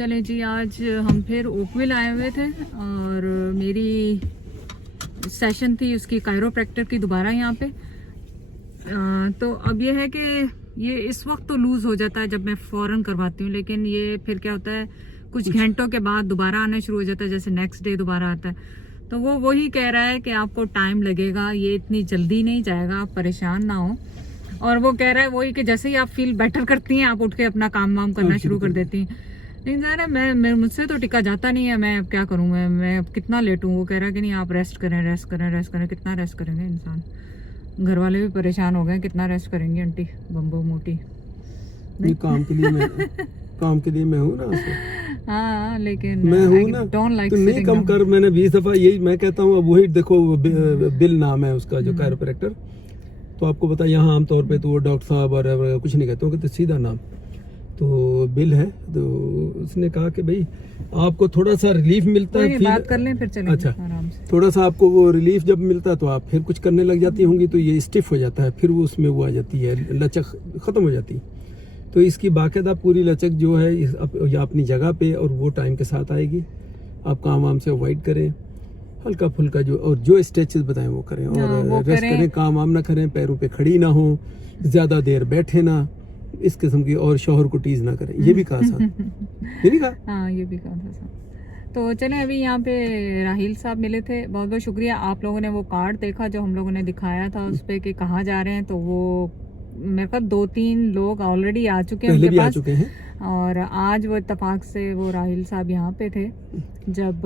चले जी, आज हम फिर ओकविल आए हुए थे और मेरी सेशन थी उसकी कायरोप्रैक्टर की दोबारा यहाँ पे। तो अब ये है कि ये इस वक्त तो लूज हो जाता है जब मैं फौरन करवाती हूँ, लेकिन ये फिर क्या होता है कुछ घंटों के बाद दोबारा आना शुरू हो जाता है, जैसे नेक्स्ट डे दोबारा आता है। तो वो वही कह रहा है कि आपको टाइम लगेगा, ये इतनी जल्दी नहीं जाएगा, आप परेशान ना हो। और वो कह रहा है वही कि जैसे ही आप फील बेटर करती हैं आप उठ के अपना काम वाम करना शुरू कर देती हैं। लेकिन ज़रा मैं मुझसे तो टिका जाता नहीं है, मैं अब क्या करूँ, मैं अब कितना लेटूँ। वो कह रहा है कि नहीं आप रेस्ट करें रेस्ट करें रेस्ट करें। कितना रेस्ट करेंगे इंसान, घर वाले भी परेशान हो गए, कितना रेस्ट करेंगे आंटी बम्बो मोटी। नहीं काम के लिए मैं हूँ ना। हाँ लेकिन मैं हूँ ना, डोंट लाइक तो नहीं कम कर। मैंने 20 दफा यही मैं कहता हूँ। अब वही देखो बिल नाम है उसका जो कायरोप्रैक्टर, तो आपको पता है यहाँ आमतौर पे तो वो डॉक्टर साहब और कुछ नहीं कहते हो, तो सीधा नाम तो बिल है। तो उसने कहा कि भाई आपको थोड़ा सा रिलीफ मिलता है, बात कर लें फिर चलेंगे। अच्छा आराम से थोड़ा सा आपको वो रिलीफ जब मिलता है तो आप फिर कुछ करने लग जाती होंगी, तो ये स्टिफ हो जाता है, फिर वो उसमें वो आ जाती है, लचक खत्म हो जाती है। तो इसकी बाकायदा पूरी लचक जो है या अपनी जगह पे और वो टाइम के साथ आएगी। आप काम वाम से अवॉइड करें, हल्का फुल्का जो और जो स्ट्रेचेस बताएं वो करें, और रेस्ट करें, काम वाम ना करें, पैरों पे खड़ी ना हो, ज़्यादा देर बैठे ना, इस किस्म की, और शौहर को टीज ना करें। ये भी कहा था ये नहीं कहा? हाँ ये भी कहा था। तो चले अभी यहाँ पे राहिल साहब मिले थे, बहुत बहुत शुक्रिया। आप लोगों ने वो कार्ड देखा जो हम लोगों ने दिखाया था उस पर कि कहाँ जा रहे हैं, तो वो मेरे पास 2-3 लोग ऑलरेडी आ चुके हैं उनके पास, और आज वो इत्तेफाक से वो राहिल साहब यहाँ पे थे जब,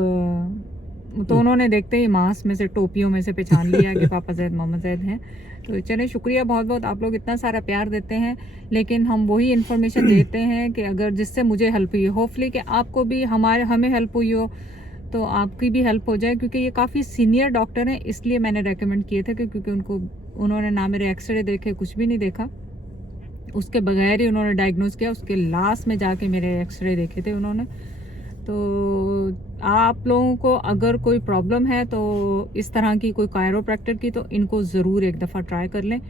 तो उन्होंने देखते ही मास्क में से, टोपियों में से पहचान लिया कि पापा जैद मोहम्मद जैद हैं। तो चले शुक्रिया बहुत बहुत, आप लोग इतना सारा प्यार देते हैं, लेकिन हम वही इन्फॉर्मेशन देते हैं कि अगर जिससे मुझे हेल्प हुई, होपफुली कि आपको भी हमें हेल्प हुई हो, तो आपकी भी हेल्प हो जाए। क्योंकि ये काफ़ी सीनियर डॉक्टर हैं, इसलिए मैंने रेकमेंड किए थे, क्योंकि उन्होंने ना मेरे एक्सरे देखे, कुछ भी नहीं देखा, उसके बगैर ही उन्होंने डायग्नोज किया, उसके लास्ट में जाके मेरे एक्सरे देखे थे उन्होंने। तो आप लोगों को अगर कोई प्रॉब्लम है तो इस तरह की कोई कायरोप्रैक्टर की, तो इनको ज़रूर एक दफ़ा ट्राई कर लें।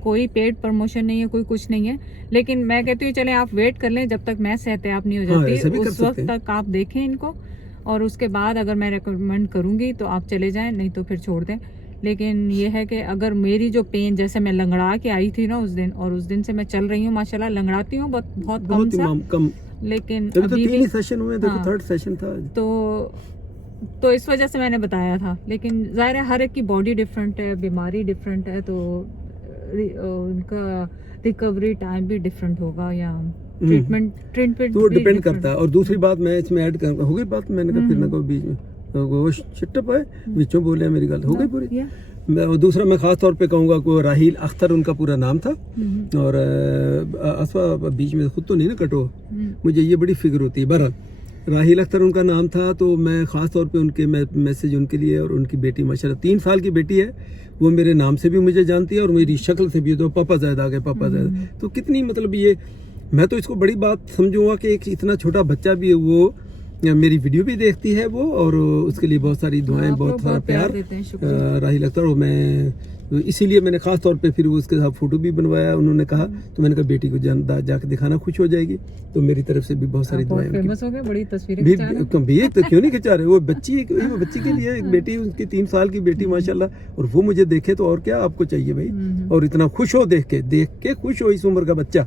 कोई पेड प्रमोशन नहीं है, कोई कुछ नहीं है, लेकिन मैं कहती हूँ चले आप वेट कर लें जब तक मैं सेहतयाब नहीं हो जाती, उस वक्त तक आप देखें इनको, और उसके बाद अगर मैं रेकमेंड करूँगी तो आप चले जाएं, नहीं तो फिर छोड़ दें। लेकिन ये है कि अगर मेरी जो पेन, जैसे मैं लंगड़ा के आई थी ना उस दिन, और उस दिन से मैं चल रही हूँ माशाल्लाह, लंगड़ाती हूँ बहुत कम, लेकिन अभी भी सेशन हुए, देखो थर्ड सेशन था। तो इस वजह से मैंने बताया था। लेकिन जाहिर है हर एक की बॉडी डिफरेंट है, बीमारी डिफरेंट है, तो उनका रिकवरी टाइम भी डिफरेंट होगा, या ट्रीटमेंट तो डिपेंड करता है। और दूसरी बात मैं इसमें ऐड कर, हो गई बात, मैंने कहा फिर ना कोई बीच में वो शिटअप है, बीचों बोले मेरी गल हो गई पूरी। मैं दूसरा मैं खास तौर पे कहूँगा को राहिल अख्तर उनका पूरा नाम था, और असवा बीच में खुद तो नहीं ना कटो, मुझे ये बड़ी फिक्र होती है। बहरहाल राहिल अख्तर उनका नाम था, तो मैं ख़ास तौर पे उनके मैसेज उनके लिए, और उनकी बेटी माशाल्लाह 3 साल की बेटी है, वो मेरे नाम से भी मुझे जानती है और मेरी शक्ल से भी, तो पापा ज़ैद आ गए, पापा ज़ैद। तो कितनी मतलब ये, मैं तो इसको बड़ी बात समझूंगा कि एक इतना छोटा बच्चा भी है, वो मेरी वीडियो भी देखती है वो, और उसके लिए बहुत सारी दुआएं, बहुत सारा प्यार राहिल अख्तर। और मैं इसीलिए मैंने खास तौर पे फिर उसके साथ फोटो भी बनवाया, उन्होंने कहा, तो मैंने कहा बेटी को जाके दिखाना, खुश हो जाएगी। तो मेरी तरफ से भी बहुत सारी दुआएं। फेमस हो गए, बड़ी तस्वीरें भी तो क्यों नहीं खिंचा रहे, वो बच्ची के लिए एक बेटी, उसकी 3 साल की बेटी माशाल्लाह, और वो मुझे देखे तो और क्या आपको चाहिए भाई, और इतना खुश हो देख के खुश हो इस उम्र का बच्चा।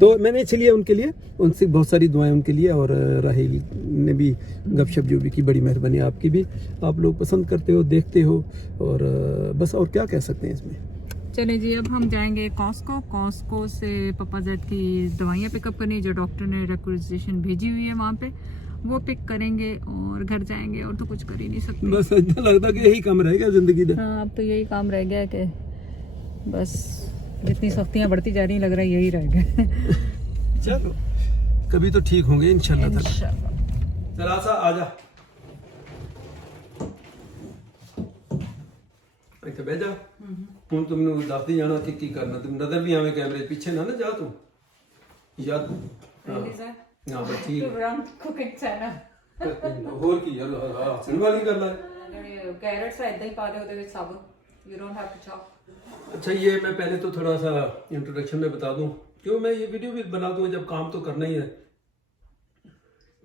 तो मैंने इसलिए उनके लिए, उनसे बहुत सारी दुआएं उनके लिए, और राहिल ने भी गपशप जो भी की, बड़ी मेहरबानी आपकी भी, आप लोग पसंद करते हो, देखते हो, और बस और क्या कह सकते हैं इसमें। चले जी, अब हम जाएंगे कॉस्को से पापा जैद की दवाइयाँ पिकअप करनी, जो डॉक्टर ने रिक्वेजिशन भेजी हुई है वहाँ पे, वो पिक करेंगे और घर जाएंगे, और तो कुछ कर ही नहीं सकते। बस ऐसा लगता कि यही काम रह गया जिंदगी में। हाँ अब तो यही काम रह गया कि बस जितनी सख्तियाँ बढ़ती जा रही, लग रहा है यही रह गया। चलो कभी तो ठीक होंगे इंशाल्लाह। चला सा आजा, ਇੱਥੇ ਬਹਿ ਜਾ। ਹੁਣ ਤੂੰ ਮੈਨੂੰ ਦੱਸਦੀ ਜਾਣਾ ਕਿ ਕੀ ਕਰਨਾ, ਤੂੰ ਨਜ਼ਰ ਵੀ ਆਵੇਂ ਕੈਮਰੇ ਦੇ ਪਿੱਛੇ ਨਾ ਜਾ ਤੂੰ ਯਾਦ। ਹਾਂ ਬੱਚੀ ਕੁਕਿੰਗ ਚੈਨਲ ਹੋਰ ਕੀ ਯਾਰ, ਹੱਸਣ ਵਾਲੀ ਗੱਲ ਹੈ। कैरेट्स इतना ही पा दे ਉਹਦੇ ਵਿੱਚ ਸਭ, you don't have to chop। अच्छा ये मैं पहले तो थोड़ा सा इंट्रोडक्शन में बता दूं, क्यों मैं ये वीडियो भी बना दूं, जब काम तो करना ही है।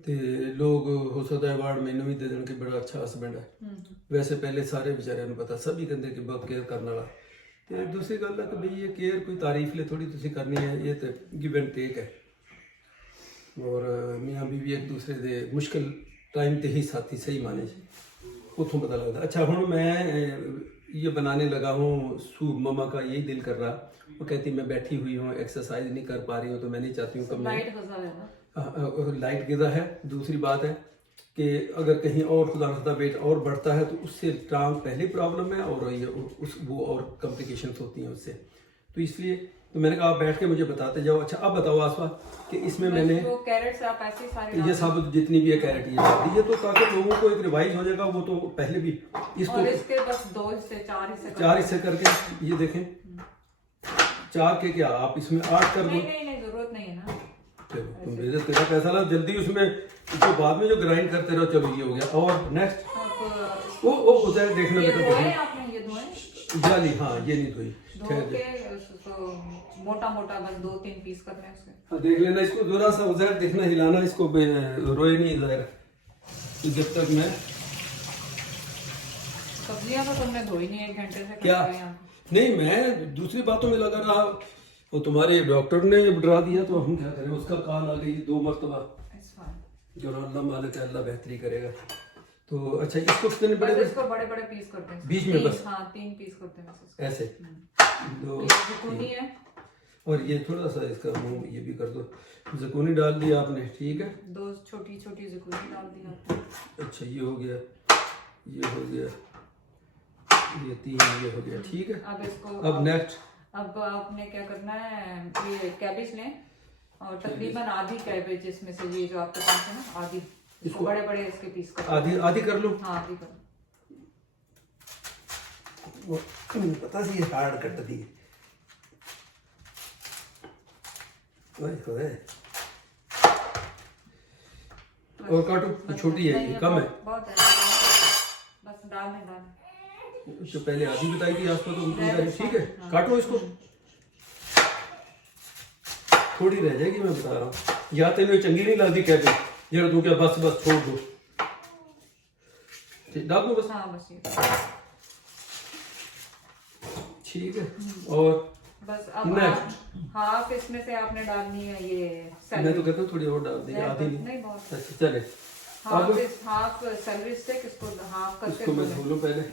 ਤੇ ਲੋਕ ਹੋ ਸਕਦਾ ਅਵਾਰਡ ਮੈਨੂੰ ਵੀ ਦੇ ਦੇਣ ਕਿ ਬੜਾ ਅੱਛਾ ਹਸਬੈਂਡ ਹੈ। ਵੈਸੇ ਪਹਿਲੇ ਸਾਰੇ ਵਿਚਾਰਿਆਂ ਨੂੰ ਪਤਾ, ਸਭ ਹੀ ਕਹਿੰਦੇ ਕਿ ਬਹੁਤ ਕੇਅਰ ਕਰਨ ਵਾਲਾ। ਤੇ ਦੂਸਰੀ ਗੱਲ ਹੈ ਕਿ ਬਈ ਇਹ ਕੇਅਰ ਕੋਈ ਤਾਰੀਫ ਲਈ ਥੋੜੀ ਤੁਸੀਂ ਕਰਨੀ ਹੈ, ਇਹ ਤੇ ਗਿਵ ਐਂਡ ਟੇਕ ਹੈ। और मियाँ बीवी एक दूसरे दे मुश्किल टाइम ते ही साथी सही माने उतों पता लगता। अच्छा हुण मैं ये बनाने लगा हूँ सूप, मम्मा का यही दिल कर रहा, वो कहती मैं बैठी हुई हूँ, एक्सरसाइज नहीं कर पा रही हूँ, तो मैं नहीं चाहती हूँ कि मैं लाइट गिज़ा है। दूसरी बात है कि अगर कहीं और खुदा खुदा वेट और बढ़ता है तो उससे टांग पहले प्रॉब्लम है और ये वो और कॉम्प्लिकेशंस होती हैं उससे। तो इसलिए तो मैंने कहा आप बैठ के मुझे बताते जाओ। अच्छा अब बताओ आसवा कि इसमें मैंने कैरेट्स आप ऐसे सारे ये साबुत जितनी भी है कैरेट ये डाल दी है, तो ताकि लोगों को एक रिवाइज हो जाएगा। वो तो पहले भी इसको और इसके बस 2 से 4 हिस्से करके ये देखें 4 के क्या आप इसमें 8 कर दो। नहीं जरूरत नहीं है ना। चलो तुम भेज तेरा पैसा ला जल्दी, उसमें उसको बाद में जो ग्राइंड करते रहो। चलो ये हो गया। और नेक्स्ट वो उधर देखना बेटा, आपने ये धोए जाली, हाँ ये नहीं धोई, मोटा मोटा बस 2-3 पीस करने हैं उसके। देख लेना इसको जरा सा उधर देखना, हिलाना इसको, रोए नहीं इधर जब तक मैं। सब्जियां तो तुमने धोई नहीं 1 घंटे से क्या नहीं, मैं दूसरी बातों में लगा रहा। वो तुम्हारे डॉक्टर ने डरा दिया तो हम क्या करें, उसका कॉल आ गई 2 मरतबा। जो अल्लाह मालिक है, अल्लाह बेहतरी करेगा। तो अच्छा इसको कितने बड़े इसको बड़े बड़े पीस करते हैं बीच में बस, हाँ 3 पीस करते हैं ऐसे 2 है। और ये थोड़ा सा इसका मुंह ये भी कर दो। ज़ुकूनी डाल दिया आपने, ठीक है। 2 छोटी छोटी ज़ुकूनी डाल दी आपने। अच्छा ये हो गया, ये हो गया, ये 3 ये हो गया, ठीक है। अब इसको अब नेक्स्ट अब आपने क्या करना है, ये कैबेज लें और तकरीबन आधी कैबेज इसमें से, ये जो आपके पास है ना आधी, इसको बड़े बड़े इसके पीस कर आधी कर लो। हाँ आधी कर लो। वो पता सी हार्ड कट दी ओए होए। और काटो, छोटी है ये, कम है बहुत है, बस डाल दें। जो पहले आधी बताई थी आसपास तो ठीक है। काटो इसको, थोड़ी रह जाएगी मैं बता रहा हूँ। या तेन चंगी नहीं लगती कहते जरा तू क्या बस बस छोड़ दो, डाल दो बस। हाँ बस ये ठीक है। और बस अब हाफ इसमें से आपने डालनी है ये सैलरी। मैं तो कहता हूँ थोड़ी और डाल दी, आधी नहीं बहुत अच्छा चले। हाफ सैलरी स्टिक इसको हाफ करके इसको मैं धो लूं पहले।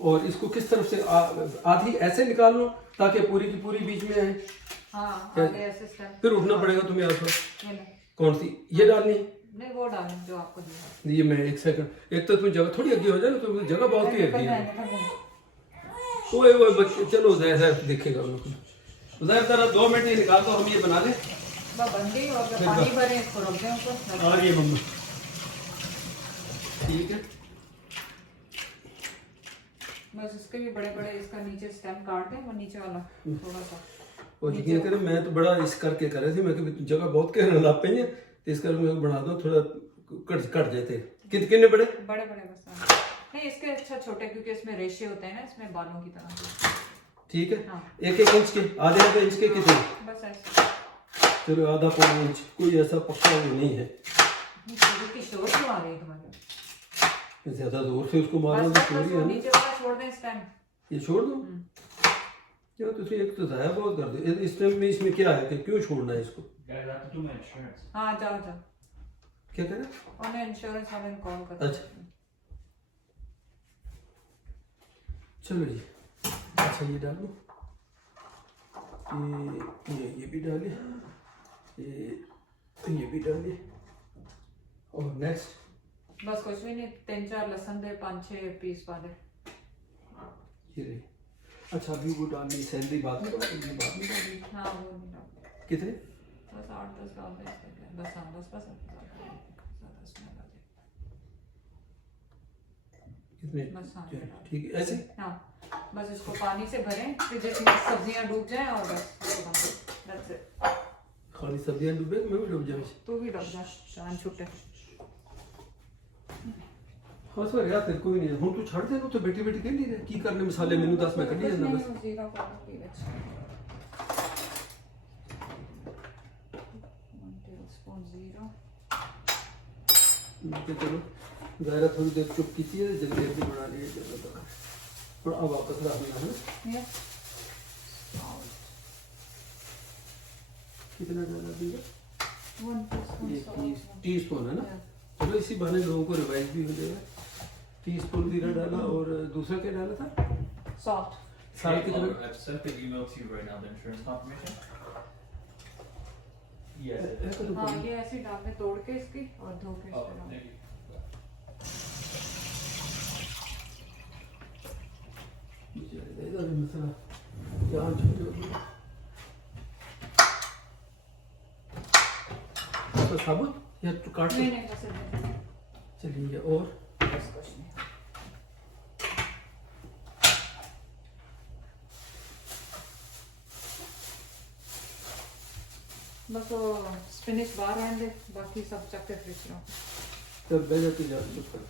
और इसको किस तरफ से आधी ऐसे निकाल लो ताकि पूरी की पूरी बीच में आए। हाँ आगे ऐसे फिर उठना पड़ेगा तुम्हें आसपास। कौन सी ये डालनी? नहीं वो डालनी जो आपको दिया। ये मैं 1 सेकंड, एक तो तुम जगह थोड़ी आगे हो जाए ना, तो जगह बहुत ही आगे है। ओए ओए बच्चे चलो जरा देखेगा उनको जरा 2 मिनट ही निकाल दो, हम ये बना लें। बन गई और पानी भरे इसको रख दें ऊपर। आ रही है मम्मा, ठीक है। बस इसके भी बड़े बड़े इसका नीचे स्टेम काट दें, वो नीचे वाला थोड़ा सा। और यकीन करें मैं तो बड़ा इस करके कर रहे थे, मैं कि जगह बहुत कहने लग पई है तो इस करके मैं बना दो थोड़ा कट जाते। कितने बड़े बड़े बस नहीं इसके अच्छा छोटे, क्योंकि इसमें रेशे होते हैं ना, इसमें बालों की तरह। ठीक है। हाँ। 1-1 इंच के, आधे इंच के कितने? बस ऐसे। चलो आधा पौना इंच, कोई ऐसा पक्का वो नहीं है। शोर क्यों आ रही है तुम्हारे? ज्यादा जोर से उसको मारना तो थोड़ी है। नीचे वाला छोड़ दें इस टाइम। ये छोड़ दो क्या? तो एक तो ज़ाया बहुत कर दो इस टाइम में। इसमें क्या है कि क्यों छोड़ना है इसको? हाँ जाओ क्या कह रहे? उन्हें इंश्योरेंस वाले ने कॉल कर। अच्छा चलो जी। अच्छा ये डालो, ये भी डालिए, ये भी डालिए। और नेक्स्ट बस कुछ भी नहीं, 3-4 लहसुन दे, 5-6 पीस वाले ये रही। अच्छा अभी वो डालनी सैलरी बात करो, ये बात नहीं डालनी। हाँ वो नहीं डाल। कितने? बस 8-10 डाल दे बस। हाँ बस कितने? बस हाँ ठीक है ऐसे। हाँ बस इसको पानी से भरें कि जिसमें सब्जियां डूब जाएं और बस खाली सब्जियां डूबे मैं भी डूब जाऊँ। तू भी डूब जा, जान छुटे। हाँ सर यार तेरे को भी नहीं हूँ, तू छड़ दे तो बेटी बेटी कह नहीं रहे की करने मसाले मेनू 10 मैं कढ़ी जाना बस। जीरा पाउडर पी ले 1 टेबलस्पून जीरा तो चलो ज़ाहिरा थोड़ी देर चुप की थी, जल्दी जल्दी बना लिए चलो तो और अब वापस रखना है। कितना डाला दीजिए? 1 टीस्पून है ना। चलो इसी बहाने लोगों को रिवाइज भी हो जाएगा। टीस्पून जीरा डाला और दूसरा क्या डाला था? सॉल्ट। साल की तरह I've sent the email to you right now, the insurance confirmation. Yes. हाँ ये ऐसे डाल में तोड़ के इसकी और धो के Oh, इसको डाल। thank you. इधर भी मसाला यहाँ छोटे हो गए। तो साबुत या तो काट नहीं नहीं बस इतना ही। चलिए और बस कुछ नहीं। बस वो स्पिनिच बाहर आने दे, बाकी सब चक्के फ्रिज में। तब बैठ जाती जा चुप कर।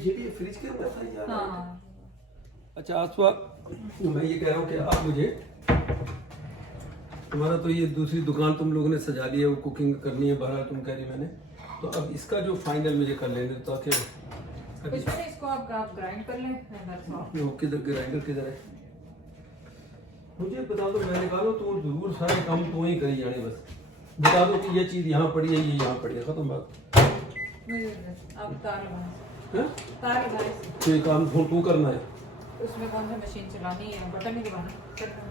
ये फ्रिज के अंदर था यार। हाँ अच्छा आसवा, मैं ये कह रहा हूँ कि आप मुझे, तुम्हारा तो ये दूसरी दुकान तुम लोगों ने सजा ली है, वो कुकिंग करनी है बहरहाल तुम कह रही मैंने, तो अब इसका जो फाइनल मुझे कर लेने दो ताकि कुछ भी नहीं, इसको आप ग्राइंड कर लें। that's all। वो किधर ग्राइंडर किधर है? मुझे बता दो, मैं निकालो तो जरूर सारे काम तो ही करी जाने, बस बता दो कि ये चीज़ यहाँ पड़ी है, ये यहाँ पड़ी है, खत्म बात। अब तार लगाना, हैं? तार लगाए। तो ये काम तू करना है। उसमें कौन सा मशीन चलानी है, बटन ही दबाना करना।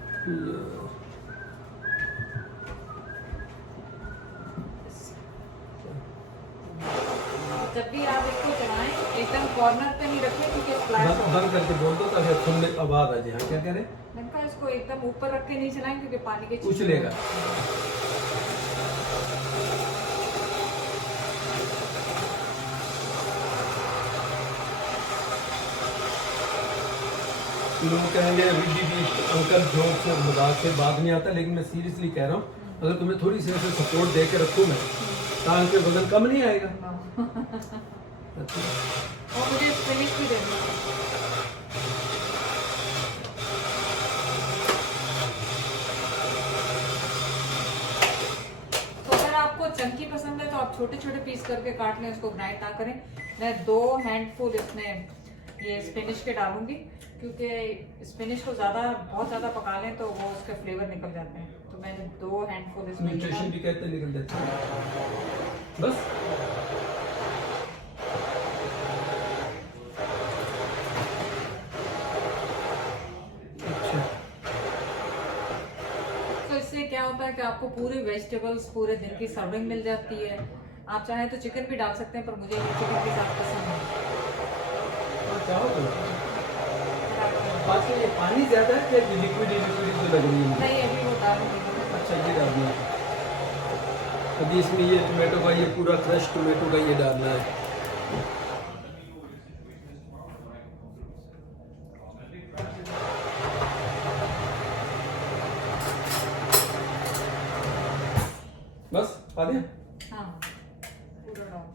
जब भी आप इसको चलाएं एकदम कॉर्नर पे नहीं रखें क्योंकि स्प्लैश होगा। बंद करके बोल दो ताकि सुनने आवाज आ जाए। क्या कह रहे? मैंने कहा इसको एकदम ऊपर रख के नहीं चलाएं क्योंकि पानी के उछलेगा। लोग कहेंगे रिद्धि भी अंकल जोक से मजाक से बात नहीं आता, लेकिन मैं सीरियसली कह रहा हूँ, अगर तुम्हें थोड़ी सी ऐसे सपोर्ट दे के रखूँ मैं, टांग पे वजन कम नहीं आएगा। और मुझे फिनिश भी देना। तो अगर आपको चंकी पसंद है तो आप छोटे छोटे पीस करके काट लें, उसको ग्राइंड ना करें। मैं 2 हैंडफुल इसमें ये स्पिनिश के डालूंगी क्योंकि स्पिनिश को बहुत ज़्यादा पका लें तो वो उसके फ्लेवर निकल जाते हैं, तो मैंने 2 हैंडफुल इसमें न्यूट्रिशन भी कहते हैं निकल जाते हैं। बस अच्छा, तो इससे क्या होता है कि आपको पूरी वेजिटेबल्स पूरे दिन की सर्विंग मिल जाती है। आप चाहें तो चिकन भी डाल सकते हैं, पर मुझे ये चिकन के साथ पसंद है। चाहो तो बाकी ये पानी ज्यादा है क्या? लिक्विड तो लग रही है। नहीं अभी वो डालूंगी। अच्छा ये डालना है अभी इसमें, ये टोमेटो का ये पूरा क्रश टोमेटो का ये डालना है। बस आ गया। हाँ पूरा डाल।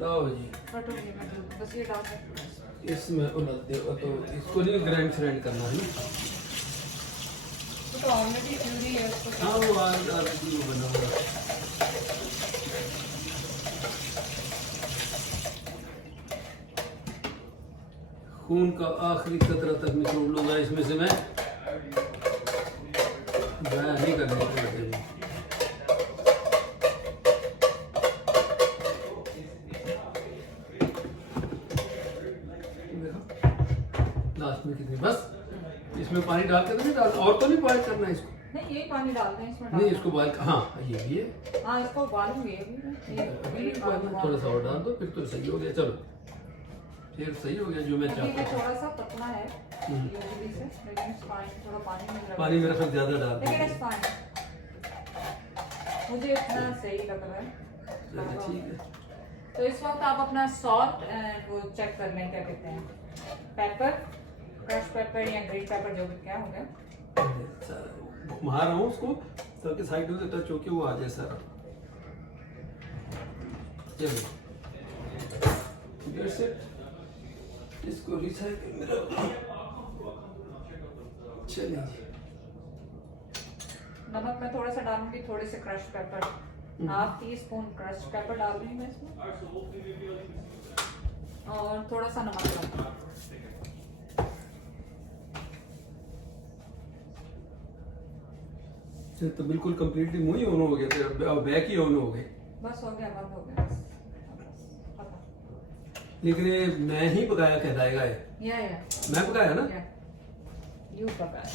लाओ जी, कटोरी में दूध, बस ये डाल सकते। इसमें उलट दे तो इसको नहीं ग्राइंड श्राइंड करना है ना। तो ऑलरेडी प्यूरी है उसको। हाँ वो ऑलरेडी वो बना हुआ है। खून का आखिरी कतरा तक निचोड़ लूंगा इसमें से मैं, जाया नहीं करने को लगे। लास्ट में कितनी, बस इसमें पानी डाल के तो नहीं डालना, और तो नहीं बॉयल करना है इसको? नहीं यही पानी डाल दें इसमें। नहीं इसको बॉयल, हाँ ये भी है। हाँ इसको उबालूंगी अभी थोड़ा सा और डाल दो फिर तो सही हो गया। चलो फिर सही हो गया जो मैं अभी चाहता ये हूँ। थोड़ा सा पतला है यूजुअली से, लेकिन it's fine, थोड़ा पानी में लगा। पानी मेरा ख्याल ज्यादा डाल लेकिन दो। it's fine, मुझे इतना सही लग रहा है। चलो ठीक है। तो इस वक्त आप अपना सॉल्ट वो चेक कर लें, क्या कहते हैं, पेपर क्रश पेपर या ग्रीन पेपर जो भी क्या हो गया। घुमा रहा हूँ उसको ताकि साइड में टच होके वो आ जाए सारा। चलो That's it. इसको रिसाइकिल में रख। चलिए नमक मैं थोड़ा सा डालूंगी, थोड़े से crush paper, half tea spoon crush paper डाल रही हूँ मैं इसमें, और थोड़ा सा नमक डालूंगी। तो बिल्कुल कंप्लीटली मुंह ही ऑन हो गया तेरा, बैक ही ऑन हो गए। बस हो गया, बंद हो गया। लेकिन ये मैं ही पकाया कहलाएगा ये? या मैं पकाया ना? यू पकाया।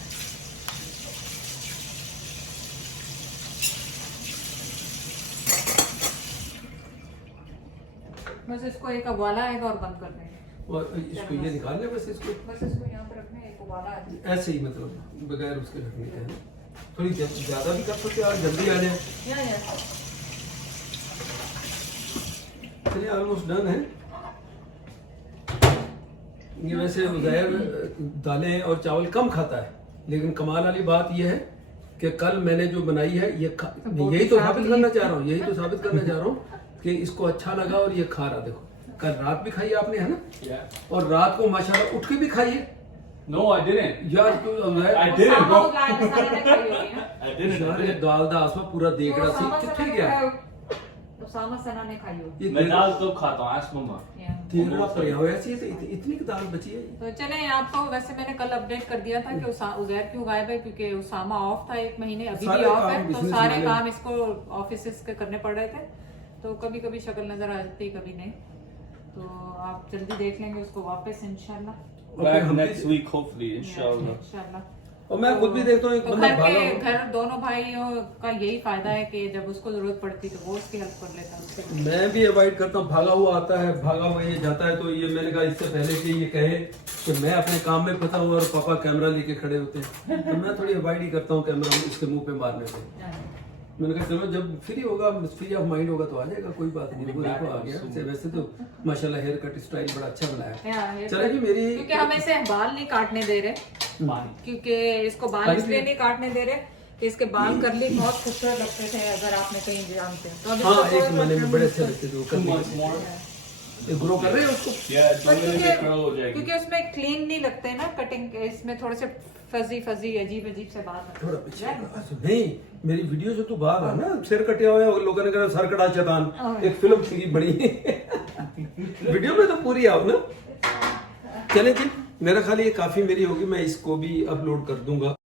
बस इसको एक उबाला आएगा और बंद कर देंगे। और इसको ये निकाल ले बस इसको इसको यहाँ पे रखना है, एक उबाला आ जाए। ऐसे ही मतलब बगैर उसके रखने के है। थोड़ी ज्यादा भी कर सकते हैं, जल्दी आ जाए। या चलिए ऑलमोस्ट डन है ये। वैसे उज़ैर दालें और चावल कम खाता है, लेकिन कमाल वाली बात यह है कि कल मैंने जो बनाई है ये मैं यही तो साबित करना चाह रहा हूँ, यही तो साबित करना चाह रहा हूँ कि इसको अच्छा लगा और ये खा रहा। देखो कल रात भी खाई आपने है ना? और रात को माशाल्लाह उठ के भी खाइए। No, I didn't. यार क्यों I didn't, bro. I didn't. दाल दा आसमा पूरा देख रहा सी कितने गया उसामा सना ने खाई होगी। ये मैं दाल तो खाता हूँ, ask mama. तेरा प्रयास ऐसी है तो इतनी की दाल बची है। तो चले आपको वैसे मैंने कल अपडेट कर दिया था कि उज़ैर क्यों गायब है, क्योंकि उसामा ऑफ था 1 महीने, अभी भी सारे ऑफ है, काम तो business सारे वाले- काम इसको ऑफिस के करने पड़ रहे थे, तो कभी कभी शक्ल नजर आ जाती, कभी नहीं। तो आप जल्दी देख लेंगे उसको वापस इंशाल्लाह। Back next week, hopefully, inshallah. इंशाल्लाह। और मैं खुद भी देखता हूँ एक तो बंदा घर भागा के हुआ- घर दोनों भाइयों का यही फायदा है कि जब उसको जरूरत पड़ती तो वो उसकी हेल्प कर लेता है उससे। मैं भी अवॉइड करता हूँ, भागा हुआ आता है, भागा हुआ ये जाता है। तो ये मैंने कहा इससे पहले कि ये कहे कि मैं अपने काम में फंसा हुआ और पापा कैमरा लेके खड़े होते हैं, तो मैं थोड़ी अवॉइड ही करता हूँ कैमरा इसके मुंह पे मारने से। मैंने कहा चलो जब फ्री होगा, फ्री ऑफ माइंड होगा तो आ जाएगा, कोई बात नहीं। वो देखो आ गया। वैसे तो माशाल्लाह हेयर कट स्टाइल बड़ा अच्छा बनाया। चलो जी मेरी, क्योंकि हम इसे बाल नहीं काटने दे रहे, क्योंकि इसको बाल इसलिए नहीं काटने दे रहे कि इसके बाल करली बहुत खूबसूरत लगते थे, अगर आपने कहीं जानते हैं तो। अब हाँ इसको एक महीने में बड़े अच्छे लगते थे वो Too much करने। more. ये ग्रो कर रहे हैं उसको। Yeah, 2 minutes में curl हो जाएगी. क्योंकि उसमें क्लीन नहीं लगते ना कटिंग, इसमें थोड़े से फजी अजीब से बाल थोड़ा पीछे नहीं, मेरी वीडियो जो तू बाहर है ना, सिर कटे हुए और लोगों ने कहा सर कटा शैतान, एक फिल्म थी बड़ी वीडियो में तो पूरी आओ ना। चले जी मेरा ख्याल ये काफी मेरी होगी, मैं इसको भी अपलोड कर दूंगा।